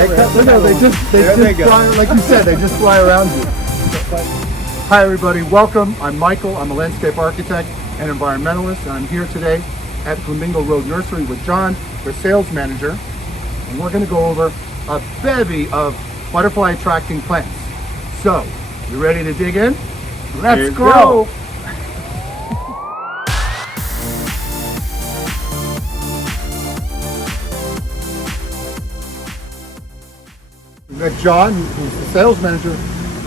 They just fly, like you said, they just fly around you. Hi everybody, welcome. I'm Michael. I'm a landscape architect and environmentalist, and I'm here today at Flamingo Road Nursery with John, the sales manager, and we're going to go over a bevy of butterfly attracting plants. So, you ready to dig in? Let's go! We've got John, who's the sales manager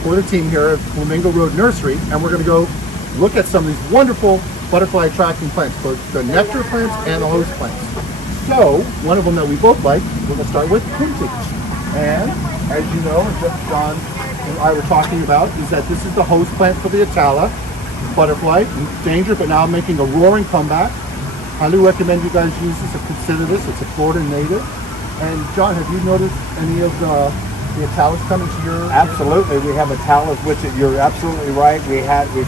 for the team here at Flamingo Road Nursery, and we're going to go look at some of these wonderful butterfly attracting plants, both the nectar plants and the host plants. So, one of them that we both like, we're going to start with coontie. And as you know, as John and I were talking about, is that this is the host plant for the Atala butterfly. In danger, but now making a roaring comeback. Highly recommend you guys use this or consider this. It's a Florida native. And John, have you noticed any of the Atalas coming to your? Absolutely, we have Atalas, which you're absolutely right. We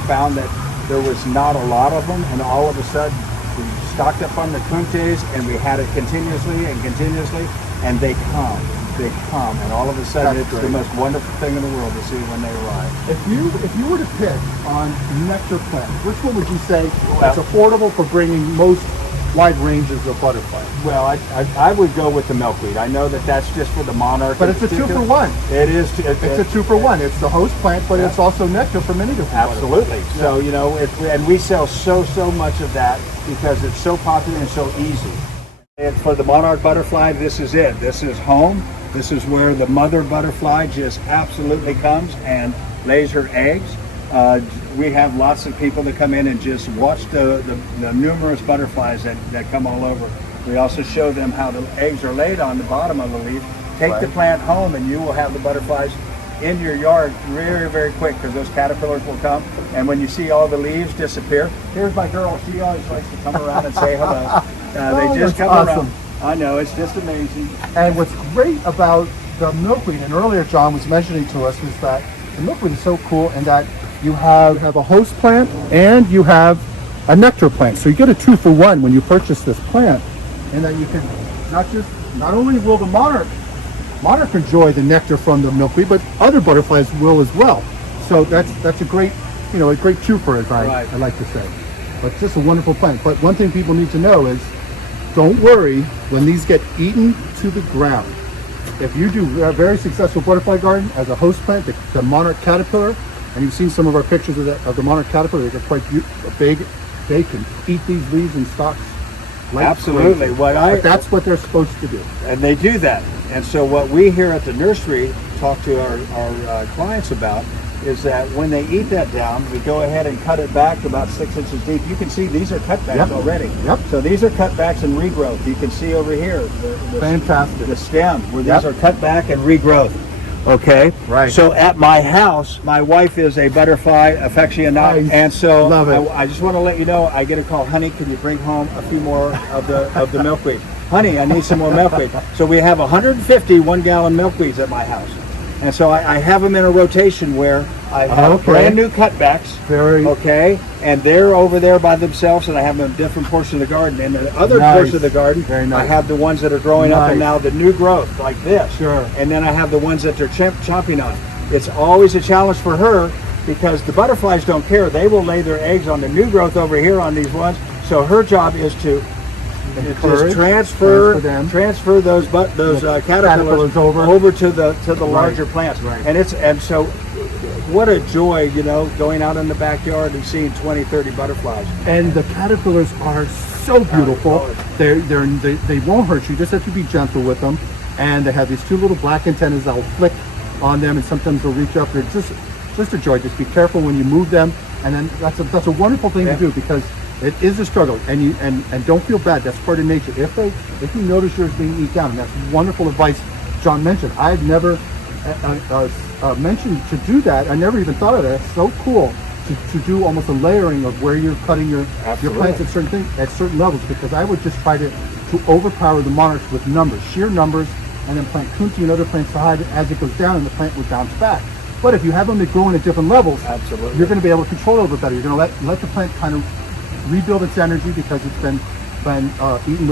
found that there was not a lot of them, and all of a sudden we stocked up on the coonties, and we had it continuously, and they come, and all of a sudden it's the most wonderful thing in the world to see when they arrive. If you were to pick on nectar plants, which one would you say is affordable for bringing most wide ranges of butterflies? Well, I would go with the milkweed. I know that that's just for the monarch. But it's a 2-for-1. It is. It's a 2-for-1. It's the host plant, but it's also nectar for many different Absolutely. butterflies. So, you know, and we sell so much of that because it's so popular and so easy. And for the monarch butterfly, this is it. This is home. This is where the mother butterfly just absolutely comes and lays her eggs. We have lots of people that come in and just watch the numerous butterflies that come all over. We also show them how the eggs are laid on the bottom of the leaf. Take the plant home and you will have the butterflies in your yard very quick, because those caterpillars will come. And when you see all the leaves disappear, here's my girl. She always likes to come around and say hello. They just come around. I know, it's just amazing. And what's great about the milkweed, and earlier John was mentioning to us, is that the milkweed is so cool in that you have a host plant and you have a nectar plant. So you get a 2-for-1 when you purchase this plant, and that you can not only will the monarch enjoy the nectar from the milkweed, but other butterflies will as well. So that's a great, a great twofer, as I like to say. But it's just a wonderful plant. But one thing people need to know is, don't worry when these get eaten to the ground. If you do a very successful butterfly garden as a host plant, the monarch caterpillar, and you've seen some of our pictures of the monarch caterpillar, they get quite big. They can eat these leaves and stalks. Like Absolutely. But that's what they're supposed to do. And they do that. And so what we here at the nursery talk to our clients about is that when they eat that down, we go ahead and cut it back about 6 inches deep. You can see these are cutbacks already. Yep. So these are cutbacks and regrowth. You can see over here Fantastic. The stem where these are cut back and regrowth. Okay. Right. So at my house, my wife is a butterfly aficionado, and so I just want to let you know, I get a call, honey, can you bring home a few more of the milkweed? Honey, I need some more milkweed. So we have 150 1-gallon milkweeds at my house. And so I have them in a rotation where I have brand new cutbacks, and they're over there by themselves, and I have them in a different portion of the garden. And the other portion of the garden, I have the ones that are growing up and now the new growth, like this. Sure. And then I have the ones that they're chomping on. It's always a challenge for her because the butterflies don't care. They will lay their eggs on the new growth over here on these ones. So her job is to transfer those caterpillars over to the larger plants. Right. And so what a joy, going out in the backyard and seeing 20-30 butterflies. And the caterpillars are so beautiful. They won't hurt you. You just have to be gentle with them. And they have these 2 little black antennas that will flick on them, and sometimes they'll reach up. They're just a joy. Just be careful when you move them. And then that's a wonderful thing to do, because it is a struggle, and don't feel bad. That's part of nature. If you notice yours being eaten down, and that's wonderful advice John mentioned. I've never mentioned to do that. I never even thought of that. It's so cool to do almost a layering of where you're cutting your plants at certain levels, because I would just try to overpower the monarchs with numbers, sheer numbers, and then plant coontie and other plants to hide it as it goes down, and the plant would bounce back. But if you have them growing at different levels, you're going to be able to control it a little bit better. You're going to let the plant kind of rebuild its energy because it's been eaten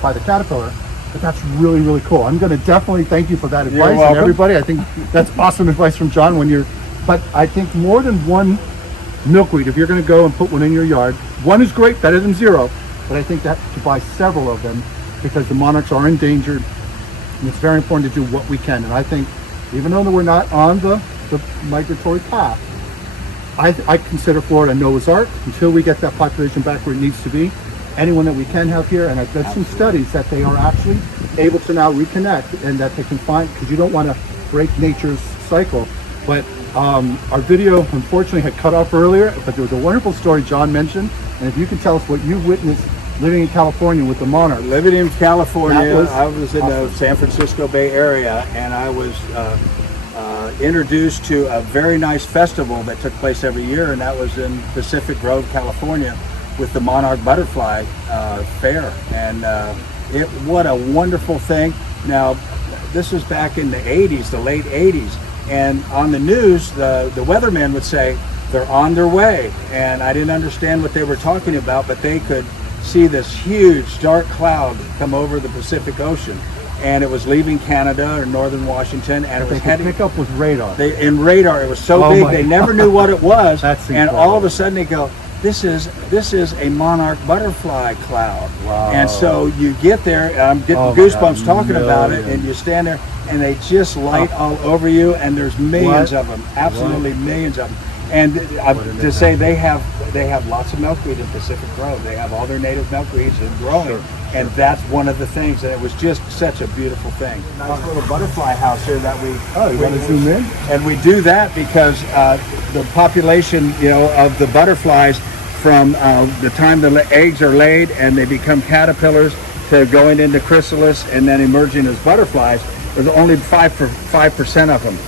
by the caterpillar, But that's really, really cool. I'm going to definitely thank you for that advice. And welcome. everybody, I think that's awesome advice from John but I think more than one milkweed, if you're going to go and put one in your yard, one is great, better than zero. But I think that to buy several of them because the monarchs are endangered. And it's very important to do what we can. And I think even though we're not on the migratory path, I consider Florida Noah's Ark until we get that population back where it needs to be. Anyone that we can have here, and I've done some studies that they are actually able to now reconnect and that they can find, because you don't want to break nature's cycle. But our video unfortunately had cut off earlier, but there was a wonderful story John mentioned, and if you can tell us what you witnessed living in California with the monarch. Living in California, I was in awesome. the San Francisco Bay Area, and I was introduced to a very nice festival that took place every year, and that was in Pacific Grove, California, with the Monarch Butterfly Fair. And what a wonderful thing. Now, this was back in the 80s, the late 80s, and on the news, the weathermen would say, they're on their way. And I didn't understand what they were talking about, but they could see this huge dark cloud come over the Pacific Ocean, and it was leaving Canada or northern Washington, and it was heading. Pick up with radar. In radar, it was so big they never knew what it was. That's and incredible. all of a sudden they go, this is a monarch butterfly cloud. Wow. And so you get there, and I'm getting goosebumps talking about it, and you stand there, and they just light all over you, and there's millions of them, absolutely millions of them. And to say they have lots of milkweed in Pacific Grove. They have all their native milkweeds and growing, and that's one of the things. And it was just such a beautiful thing. Nice little butterfly house here that we. Oh, you want to zoom in? And we do that because the population, of the butterflies from the time the eggs are laid and they become caterpillars to going into chrysalis and then emerging as butterflies, there's only 5% of them.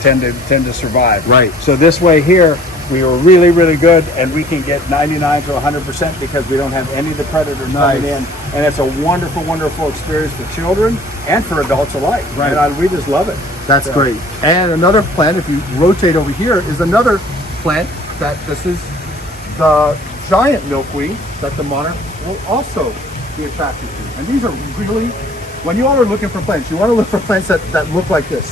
Tend to survive. Right. So this way here, we were really, really good, and we can get 99 to 100% because we don't have any of the predators coming in, and it's a wonderful, wonderful experience for children and for adults alike. Right. And we just love it. That's great. And another plant, if you rotate over here, is another plant that this is the giant milkweed that the monarch will also be attracted to. And these are really, when you are looking for plants, you want to look for plants that look like this.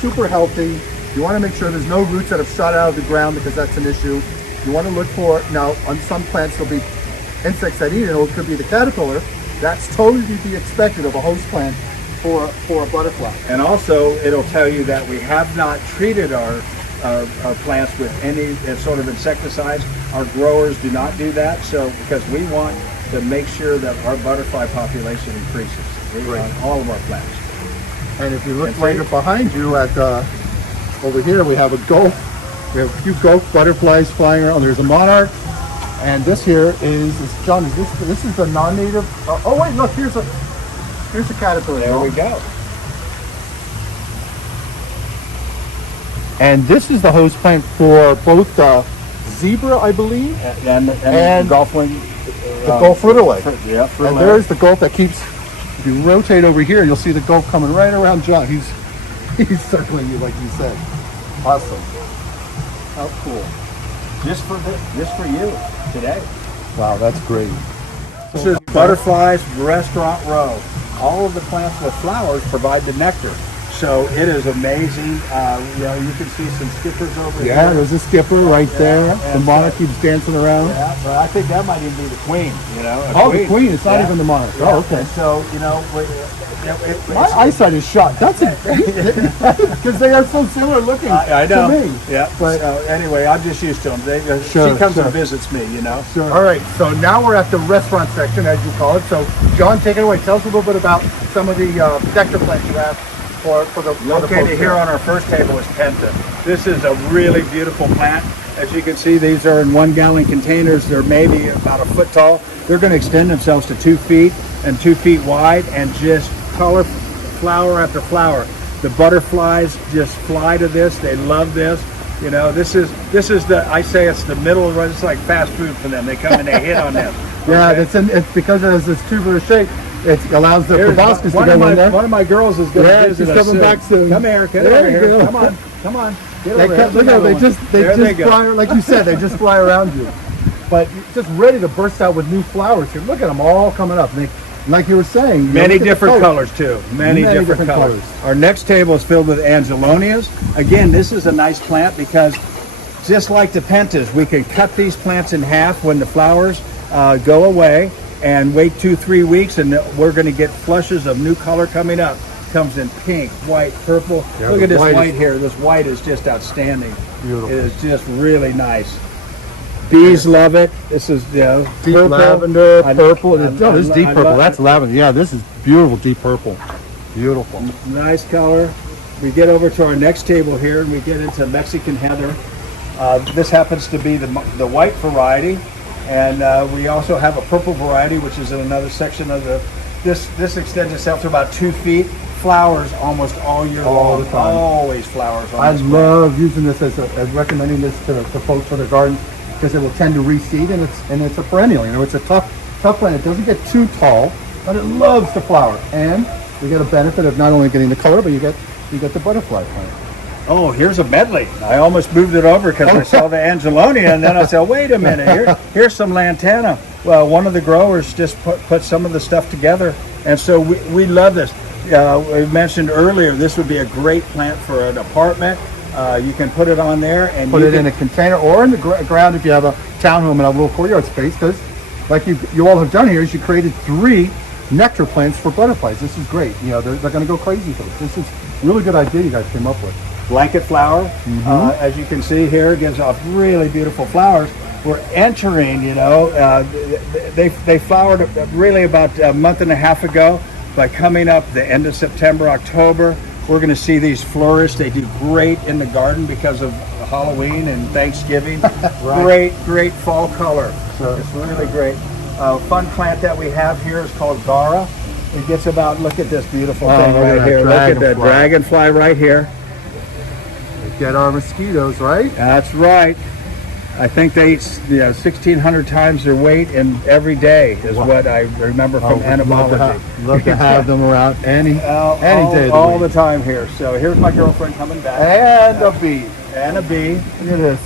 Super healthy. You want to make sure there's no roots that have shot out of the ground because that's an issue. You want to look for, now on some plants there'll be insects that eat it, or it could be the caterpillar. That's totally to be expected of a host plant for a butterfly. And also, it'll tell you that we have not treated our plants with any sort of insecticides. Our growers do not do that, so because we want to make sure that our butterfly population increases on all of our plants. And if you look later behind you at over here, we have a gulf. We have a few gulf butterflies flying around. There's a monarch, and this here is John. Is this is the non-native? Oh wait, look, here's a caterpillar. There we go. And this is the host plant for both the zebra, I believe, and golfwing, the Gulf fritillae. Fritillae. And there's the gulf that keeps. If you rotate over here, you'll see the gulf coming right around John. He's circling you like you said. Awesome. How cool. Just for you today. Wow, that's great. This is Butterflies Restaurant Row. All of the plants with flowers provide the nectar. So it is amazing. You can see some skippers over here. Yeah, there's a skipper right there. The and monarch keeps dancing around. Yeah, but I think that might even be the queen. The queen. It's not even the monarch. Yeah. Oh, okay. And so My eyesight is shot. That's because they are so similar looking I know. to me. Yeah. But so anyway, I'm just used to them. She comes and visits me. Sure. All right. So now we're at the restaurant section, as you call it. So John, take it away. Tell us a little bit about some of the nectar plants you have for the Located here on our first table is Penta. This is a really beautiful plant. As you can see, these are in 1 gallon containers. They're maybe about a foot tall. They're going to extend themselves to 2 feet and 2 feet wide, and just color flower after flower. The butterflies just fly to this. They love this. This is I say it's the middle of the road. It's like fast food for them. They come and they hit on them. Yeah, it's because it has this tubular shape. It allows the proboscis to go in there. One of my girls is going to visit us she's coming back soon. Come here, get there over here. Go. Come on. Get They over here. look at they just fly, like you said, they just fly around you. But just ready to burst out with new flowers here. Look at them all coming up. like you were saying, many different colors too. Many different colors. Our next table is filled with angelonias. Again, this is a nice plant because just like the pentas, we can cut these plants in half when the flowers go away and wait 2-3 weeks, and we're going to get flushes of new color coming up. Comes in pink, white, purple. Yeah, look at this white is, here. This white is just outstanding. Beautiful. It is just really nice. Bees love it. This is deep purple. lavender, purple. This is deep purple. love That's it. lavender. Yeah, this is beautiful deep purple. Beautiful. Nice color. We get over to our next table here, and we get into Mexican heather. This happens to be the white variety, and we also have a purple variety, which is in another section of the. This extends itself to about 2 feet. Flowers almost all year long. The time. Always flowers. On I this love using this as recommending this to folks for their garden because it will tend to reseed, and it's a perennial. You know, it's a tough plant. It doesn't get too tall, but it loves to flower, and you get a benefit of not only getting the color, but you get the butterfly plant. Oh, here's a medley. I almost moved it over because I saw the Angelonia, and then I said, wait a minute, here's some Lantana. Well, one of the growers just put some of the stuff together, and so we love this. We mentioned earlier, this would be a great plant for an apartment. You can put it on there and put it in a container or in the ground if you have a townhome and a little courtyard space, because like you all have done here is you created 3 nectar plants for butterflies. This is great. You know, they're going to go crazy for this. This is a really good idea you guys came up with. Blanket flower, as you can see here, gives off really beautiful flowers. We're entering, you know, they flowered really about a month and a half ago. By coming up the end of September, October, we're going to see these flourish. They do great in the garden because of Halloween and Thanksgiving. Right. Great fall color. Sure. It's really great. Fun plant that we have here is called Gara. It gets about, look at this beautiful thing right here. Look at the dragonfly right here. Get our mosquitoes, right? That's right. I think they eat 1,600 times their weight in every day is what I remember from entomology. Love to have them around any day of the all week. the time here. So here's my girlfriend coming back. And a bee. And a bee. Look at this.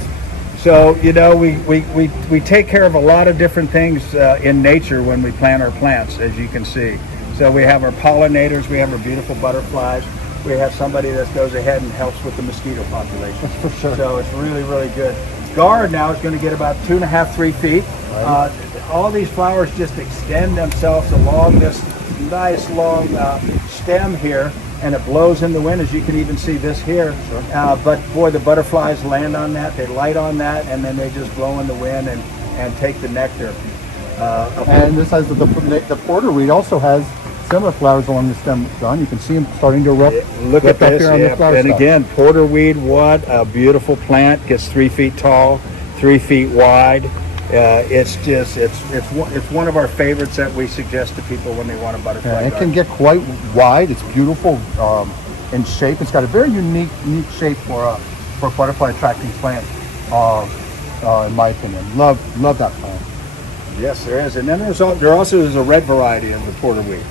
So, you know, we take care of a lot of different things in nature when we plant our plants, as you can see. So we have our pollinators, we have our beautiful butterflies. We have somebody that goes ahead and helps with the mosquito population. For sure. So it's really, really good. Guard now is going to get about 2.5–3 feet. Right. All these flowers just extend themselves along this nice long stem here, and it blows in the wind, as you can even see this here. Sure. But boy, the butterflies land on that, they light on that, and then they just blow in the wind and take the nectar. And this has the Porterweed also has similar flowers along the stem, John. You can see them starting to erupt. Look at this, here on the flower and stalk. again, Porterweed, what a beautiful plant. Gets 3 feet tall, 3 feet wide. It's one of our favorites that we suggest to people when they want a butterfly Yeah, it garden. can get quite wide. It's beautiful in shape. It's got a very unique shape for a butterfly attracting plant. In my opinion, love that plant. Yes, there is, and then there also is a red variety of the Porterweed.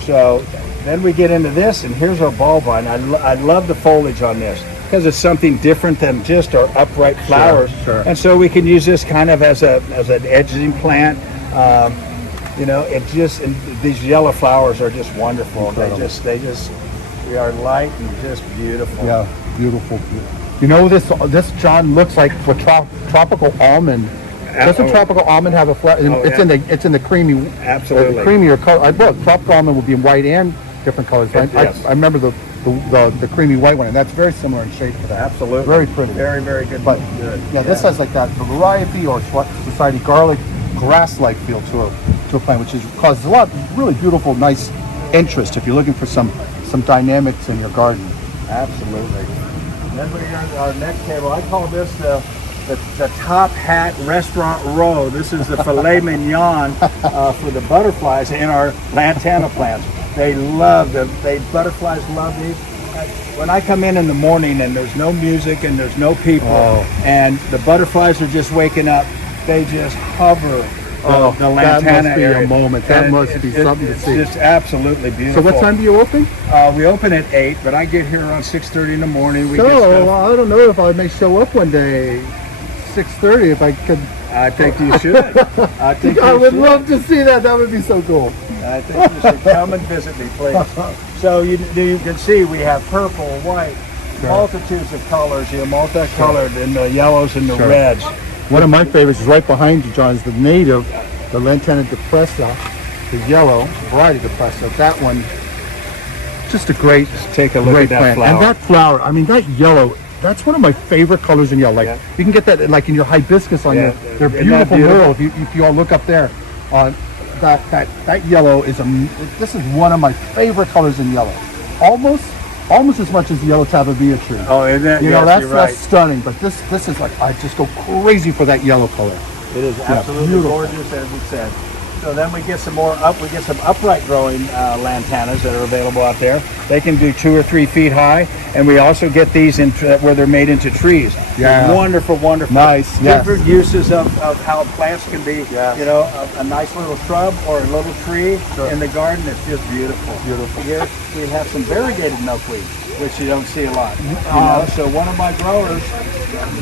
So then we get into this, and here's our bulbine. I love the foliage on this because it's something different than just our upright flowers. Sure. And so we can use this kind of as an edging plant. You know, and these yellow flowers are just wonderful. Incredible. They are light and just beautiful. Yeah, beautiful. You know, this John looks like what tropical almond. Doesn't tropical almond have a flower? It's in the creamy, Absolutely. creamier color. Tropical almond would be white and different colors. Right? Yes. I remember the creamy white one, and that's very similar in shape to that. Absolutely. Very pretty. Very, very good. But good. this has like that variety or society garlic grass-like feel to a plant, which causes a lot of really beautiful, nice interest if you're looking for some dynamics in your garden. Absolutely. And then we got our next table. I call this the top hat restaurant row. This is the filet mignon for the butterflies in our Lantana plants. Butterflies love these. When I come in the morning and there's no music and there's no people and the butterflies are just waking up, they just hover the Lantana that must be area. a moment. That must be something to see. It's just absolutely beautiful. So what time do you open? We open at 8, but I get here around 6:30 in the morning. I don't know if I may show up one day, 6:30 if I could I think you should. I think I you would should. love to see that. That would be so cool. I think you should come and visit me, please. So you can see we have purple, white, multitudes of colors here, multicolored in the yellows and the reds. One of my favorites is right behind you, John, is the native, the Lantana depressor, the yellow variety depressor. That one, just a great, Take a look great at that plant. flower. And that flower, I mean, that yellow, that's one of my favorite colors in yellow. Like you can get that like in your hibiscus on their Isn't that beautiful beautiful? mural. If you all look up there, that yellow is this is one of my favorite colors in yellow. Almost as much as the yellow tababia tree. Oh, isn't that? You know, yes, you're right. that's stunning. But this is like, I just go crazy for that yellow color. It is absolutely beautiful. gorgeous, as it said. So then we get some upright growing lantanas that are available out there. They can do 2 or 3 feet high, and we also get these in where they're made into trees. Yeah. They're wonderful, wonderful. Nice, yes. Different uses of how plants can be. You know, a nice little shrub or a little tree in the garden. It's just beautiful. Beautiful. Here we have some variegated milkweed, which you don't see a lot. You know, so one of my growers,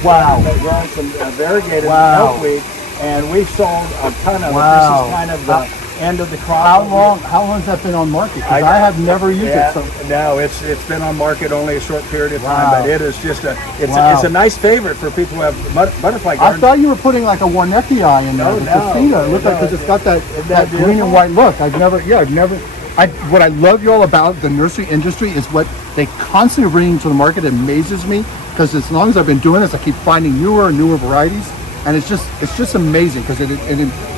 growing some variegated milkweed. And we've sold a ton of it. This is kind of the end of the crop. How long has that been on market? Because I have never used it. So. No, it's been on market only a short period of time, but it is just it's a nice favorite for people who have butterfly I gardens. thought you were putting like a Warnecki in there. No, the no, Casino. It looked like because it's got that green and white look. What I love you all about the nursery industry is what they constantly bring to the market. It amazes me because as long as I've been doing this, I keep finding newer and newer varieties. And it's just amazing because it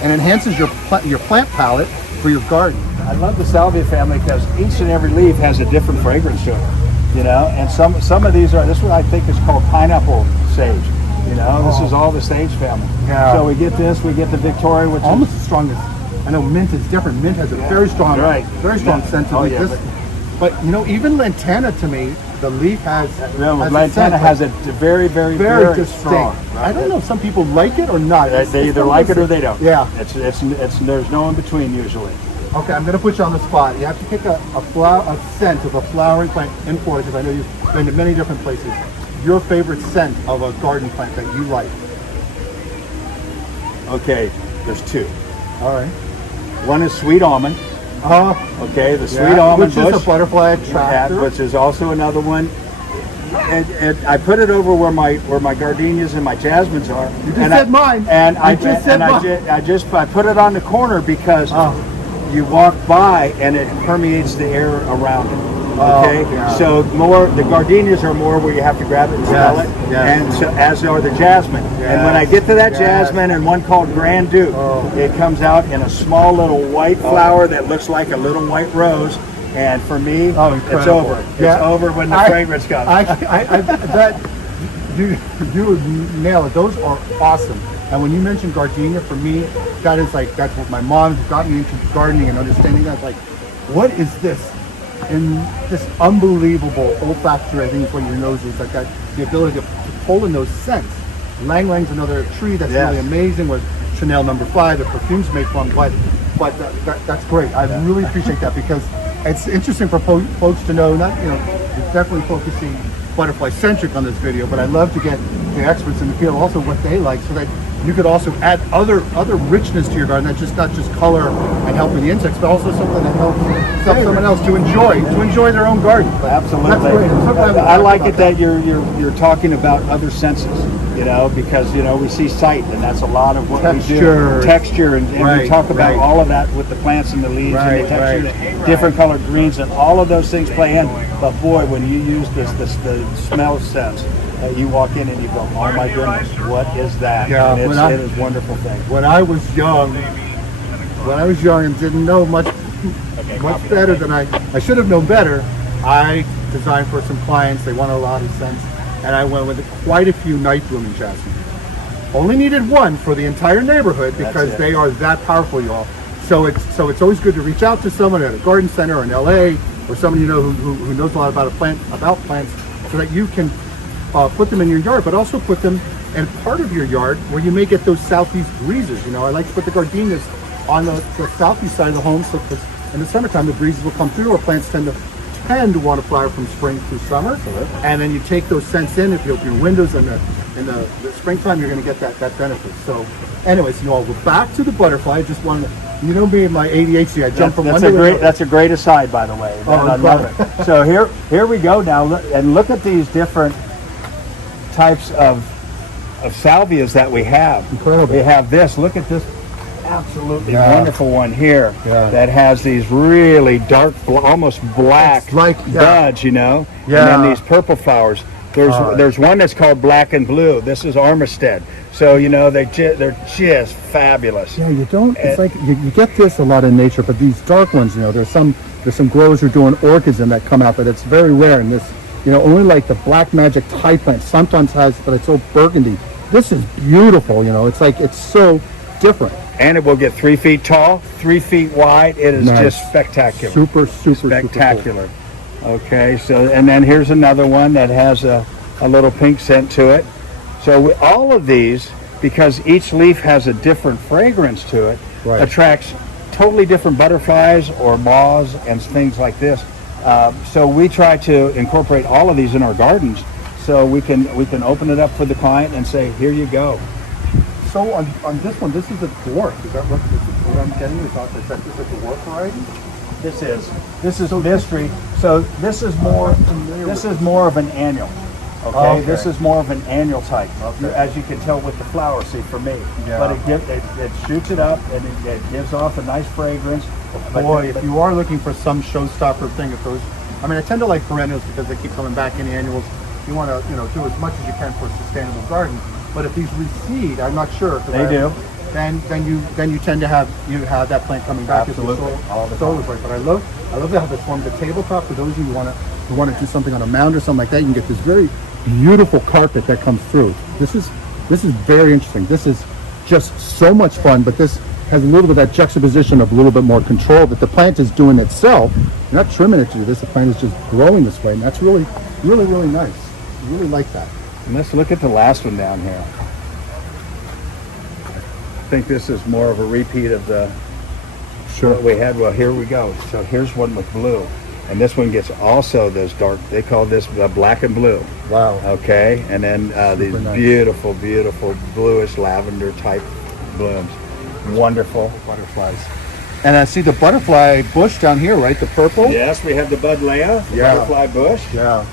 enhances your plant palette for your garden. I love the salvia family because each and every leaf has a different fragrance to it, you know. And some of these this one I think is called pineapple sage, you know. This is all the sage family. Yeah. So we get the Victoria, which Almost as strong as, I know mint is different. Mint has a very strong, very strong scent to it. But you know, even Lantana to me, the leaf has Lantana has a very distinct. strong. I don't know if some people like it or not. They either like it or they don't. Yeah. It's there's no in between usually. Okay, I'm going to put you on the spot. You have to pick a scent of a flowering plant in Florida because I know you've been to many different places. Your favorite scent of a garden plant that you like? Okay, there's 2. All right. One is sweet almond. Okay, the sweet almond which bush, is a butterfly attractor. which is also another one. And I put it over where my gardenias and my jasmines are. You just said mine. And I put it on the corner because you walk by and it permeates the air around it. Okay, so the gardenias are more where you have to grab it and smell it, and so as are the jasmine. And when I get to that jasmine and one called Grand Duke, it comes out in a small little white flower that looks like a little white rose. And for me, it's over. It's over when the fragrance comes. You nail it. Those are awesome. And when you mentioned gardenia, for me, that's what my mom got me into gardening and understanding that. Like, what is this? And this unbelievable olfactory, I think is what your nose is, like that, the ability to pull in those scents. Lang Lang's another tree that's really amazing with Chanel No. 5, the perfumes made from, but that's great. I really appreciate that because it's interesting for folks to know, you're definitely focusing butterfly centric on this video, but I love to get the experts in the field also what they like so that you could also add other richness to your garden, not just color and helping the insects, but also something that helps someone else to enjoy their own garden. Absolutely. That's great. I like it that you're talking about other senses, because we see sight, and that's a lot of what we do. Texture, and we talk about all of that with the plants and the leaves and the texture, different colored greens, and all of those things play in. But boy, when you use the smell sense, you walk in and you go, oh my goodness, what is that? Yeah, and it is a wonderful thing. When I was young and didn't know much better than I should have known better, I designed for some clients. They wanted a lot of scents, and I went with quite a few night blooming jasmine. Only needed one for the entire neighborhood because they are that powerful, y'all. So it's always good to reach out to someone at a garden center or in LA or someone who knows a lot about plants, so that you can put them in your yard, but also put them in part of your yard where you may get those southeast breezes. I like to put the gardenias on the southeast side of the home, so because in the summertime the breezes will come through. Our plants tend to want to flower from spring through summer, and then you take those scents in. If you open your windows in the springtime, you're going to get that benefit. So Anyways, you all, we're back to the butterfly. I just wanted to, you know me and my ADHD, I jump from one That's to a great. another. That's a great aside, by the way. Oh, I love it. So here we go now, and look at these different types of salvias that we have. Incredible. We have this. Look at this absolutely Yeah. wonderful one here Yeah. that has these really dark, almost black It's like, yeah. buds, you know. Yeah. And then these purple flowers. There's one that's called black and blue. This is Armistead. So you know they're just fabulous. Yeah, you don't. It's like you get this a lot in nature, but these dark ones, you know, there's some growers who are doing orchids and that come out, but it's very rare. And this, you know, only like the black magic Thai plant sometimes has, but it's so burgundy. This is beautiful. You know, it's like it's so different. And it will get 3 feet tall, 3 feet wide. It is Nice. just spectacular. Super Spectacular. Okay, so and then here's another one that has a little pink scent to it. So all of these, because each leaf has a different fragrance to it, Right. attracts totally different butterflies or moths and things like this. So we try to incorporate all of these in our gardens, so we can open it up for the client and say, here you go. So on this one, this is a dwarf. Is that what I'm getting? Is that this is a dwarf variety? This is mystery. So this is more of an annual. Okay? Okay. This is more of an annual type. Okay. As you can tell with the flower, see, for me. Yeah. But it shoots it up and it gives off a nice fragrance. Boy, if you are looking for some showstopper thing, if those, I mean, I tend to like perennials because they keep coming back in annuals. You want to, you know, do as much as you can for a sustainable garden. But if these reseed, I'm not sure. They do. Then you tend to have that plant coming back. Absolutely. All the Soil is right. But I love how this forms a tabletop for those of you who want to do something on a mound or something like that. You can get this very beautiful carpet that comes through. This is very interesting. This is just so much fun, but this has a little bit of that juxtaposition of a little bit more control that the plant is doing itself. You're not trimming it to do this. The plant is just growing this way, and that's really, really, really nice. I really like that. And let's look at the last one down here. I think this is more of a repeat of the what we had. Well, here we go. So here's one with blue. And this one gets also those dark, they call this the black and blue. Wow. Okay. And then these nice. beautiful, beautiful bluish lavender type blooms. Wonderful. Butterflies. And I see the butterfly bush down here, right? The purple? Yes, we have the Buddleia, the Yeah. butterfly bush. Yeah.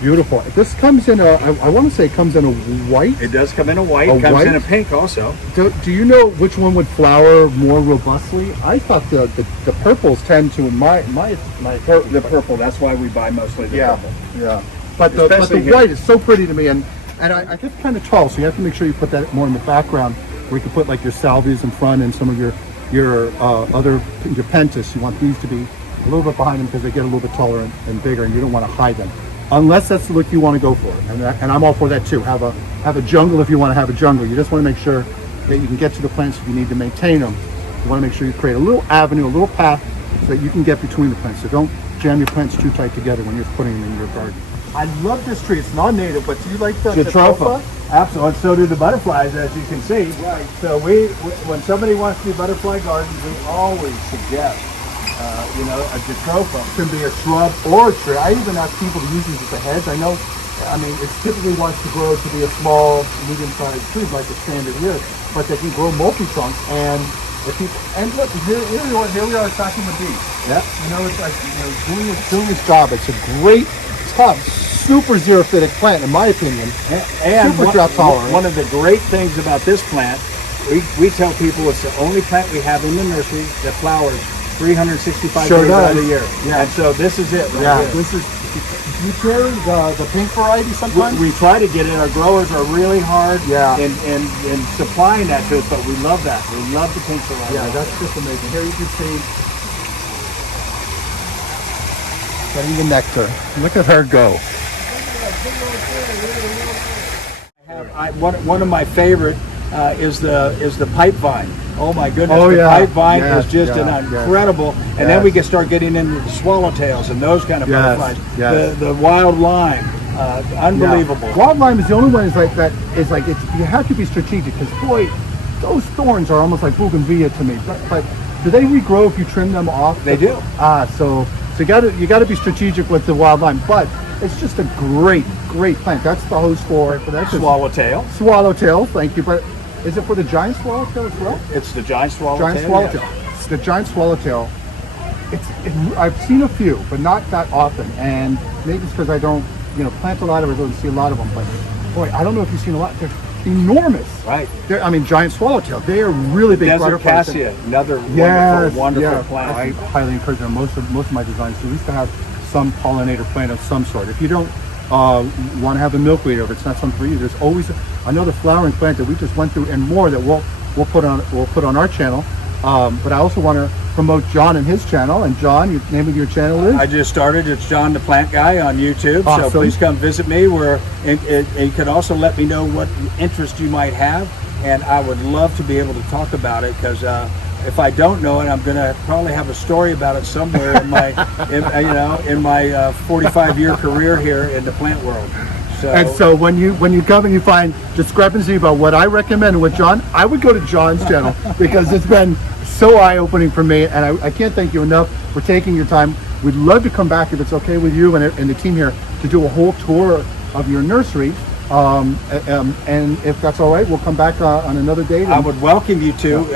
Beautiful. This comes in I want to say it comes in a white. It does come in a white, A comes white? in a pink also. Do you know which one would flower more robustly? I thought the purples tend to, The purple, that's why we buy mostly the purple. Yeah. But the Especially here. white is so pretty to me, and I get kind of tall, so you have to make sure you put that more in the background, where you can put like your salvias in front and some of your pentas. You want these to be a little bit behind them because they get a little bit taller and bigger, and you don't want to hide them, unless that's the look you want to go for. And I'm all for that too. Have a jungle if you want to have a jungle. You just want to make sure that you can get to the plants if you need to maintain them. You want to make sure you create a little avenue, a little path, so that you can get between the plants. So don't jam your plants too tight together when you're putting them in your garden. I love this tree. It's non-native, but do you like the Jatropha. Absolutely. And so do the butterflies, as you can see. Right. So when somebody wants to do butterfly gardens, we always suggest, a jatropha. It can be a shrub or a tree. I even ask people to use these as the heads. I know, it typically wants to grow to be a small, medium-sized tree like a standard here, but they can grow multi-trunks. And look, here we are attacking the bee. Yeah. It's like doing its job. It's a great top, super xerophytic plant, in my opinion. And super drought tolerant. one of the great things about this plant, we tell people it's the only plant we have in the nursery that flowers 365 days out of the year. Yeah. And so this is it right here. This is. You carry the pink variety sometimes? We try to get it. Our growers are really hard in supplying that to us, but we love that. We love the pink variety. Yeah, that's just amazing. Here you can see getting the nectar. Look at her go. One of my favorite is the pipe vine. Oh my goodness, Oh, the yeah. pipe vine Yes, is just yeah, an incredible, and then we can start getting into the swallowtails and those kind of Yes, butterflies. yes. The wild lime, unbelievable. Wild lime is the only one is like that. Is like you have to be strategic because boy, those thorns are almost like bougainvillea to me. But do they regrow if you trim them off? They do. So you got to be strategic with the wild lime. But it's just a great plant. That's the host for that. Swallowtail. Swallowtail. Thank you. But Is it for the giant swallowtail as well? It's the giant swallowtail. Giant swallowtail. yes. It's the giant swallowtail. I've seen a few, but not that often. And maybe it's because I don't, plant a lot of it, don't see a lot of them. But boy, I don't know if you've seen a lot. They're enormous. Right. Giant swallowtail. They are really big. Desert butterflies. cassia, another wonderful plant. I highly encourage them. Most of my designs at least to have some pollinator plant of some sort. If you don't want to have a milkweed, or if it's not something for you, there's always another flowering plant that we just went through, and more that we'll put on our channel. But I also want to promote John and his channel. And John, your name of your channel is? I just started. It's John the Plant Guy on YouTube. Awesome. So please come visit me. And you can also let me know what interest you might have, and I would love to be able to talk about it, because if I don't know it, I'm going to probably have a story about it somewhere in my 45-year career here in the plant world. So when you come and you find discrepancy about what I recommend and what John, I would go to John's channel, because it's been so eye-opening for me, and I can't thank you enough for taking your time. We'd love to come back, if it's okay with you and the team here, to do a whole tour of your nursery. And if that's all right, we'll come back on another date. I would welcome you to.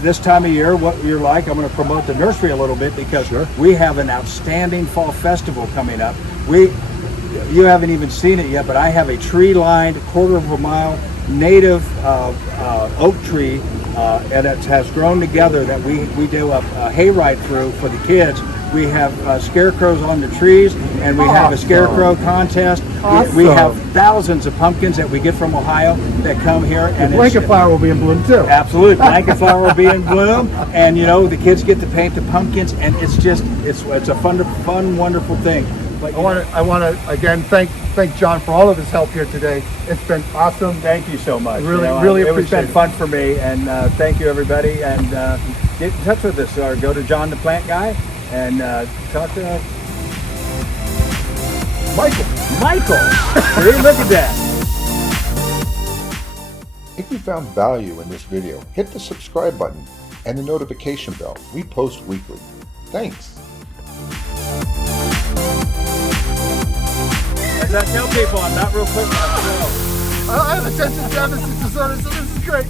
This time of year, what you're like, I'm going to promote the nursery a little bit, because we have an outstanding fall festival coming up. You haven't even seen it yet, but I have a tree-lined, quarter-of-a-mile native oak tree, and it has grown together, that we do a hayride through for the kids. We have scarecrows on the trees, and we have a scarecrow contest. We have thousands of pumpkins that we get from Ohio that come here. And blanket flower will be in bloom too. Absolutely, blanket flower will be in bloom, and the kids get to paint the pumpkins, and it's a fun, wonderful thing. But I want to again thank John for all of his help here today. It's been awesome. Thank you so much. Really It's appreciate been fun for me, and thank you, everybody. And get in touch with us, or go to John the Plant Guy and talk to Michael. See, look at that. If you found value in this video, hit the subscribe button and the notification bell. We post weekly. Thanks. As I tell people, I'm not real quick. I have attention deficit disorder, so this is great.